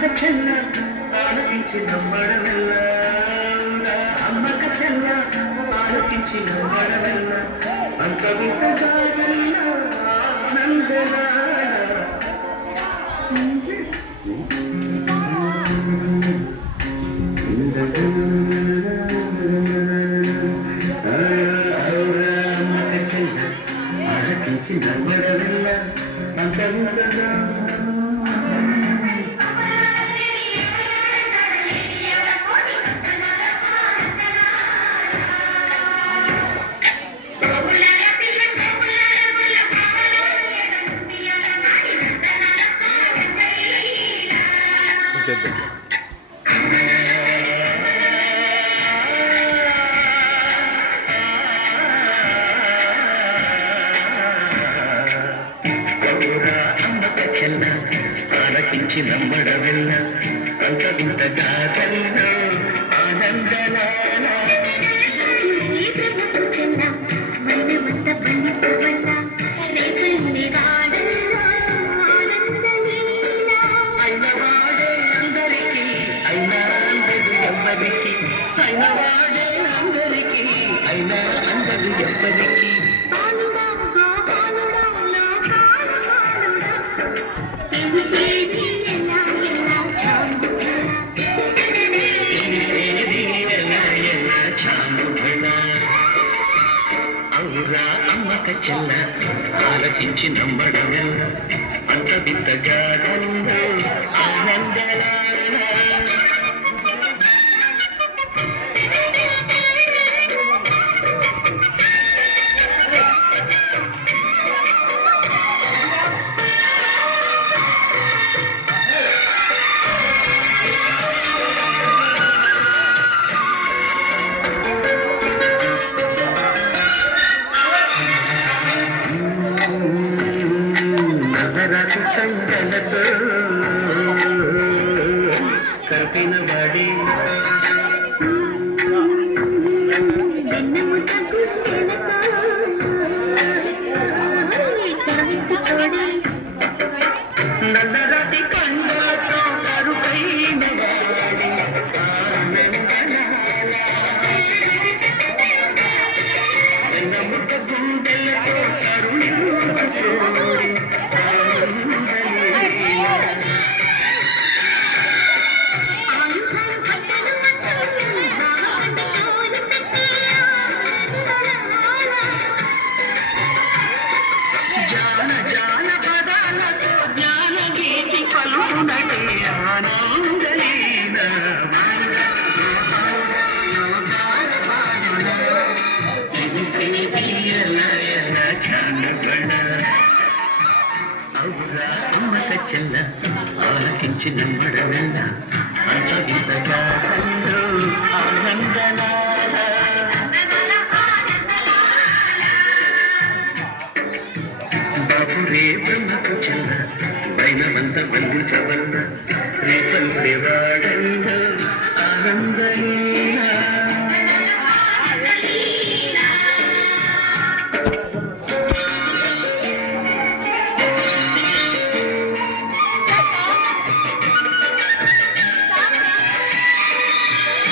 అమ్మక చెల్ల ఆలకించి నమ్మడమెల్ల అమ్మక చెల్ల ఆలకించి నమ్మడమెల్ల అంత వింతగా ఆనందలా నమ్మడమెల్ల అంత వింతగా ఆలకించి నమ్మడమెల్ల అంత వింతగా కన్నా ఆనందలా అయినవాడే అందరికీ అయినా అందదు ఎవ్వరికి అయినవాడే అందరికీ అయినా అందదు ఎవ్వరికి అవురా అమ్మక చెల్ల ఆలకించి నమ్మడమెల్ల అంత వింతగా ఆనందలా నవరాత్రి సంగలతో కపిన వాడి నల్లరాతి కండతో కరుపైన వాడి వెన్నముక గుండెలతో కరుణించుకోడి జాన పదాలతో జ్ఞాన గీతి పలుకునడే ఆనందలీన అవురా అమ్మక చెల్ల ఆలకించి నమ్మడమెల్ల అంత వింతగా ఆనందలా బాపురే బ్రహ్మకు చెల్ల వైనవంత బంధించవల్ల రేపల్లి వాడంలో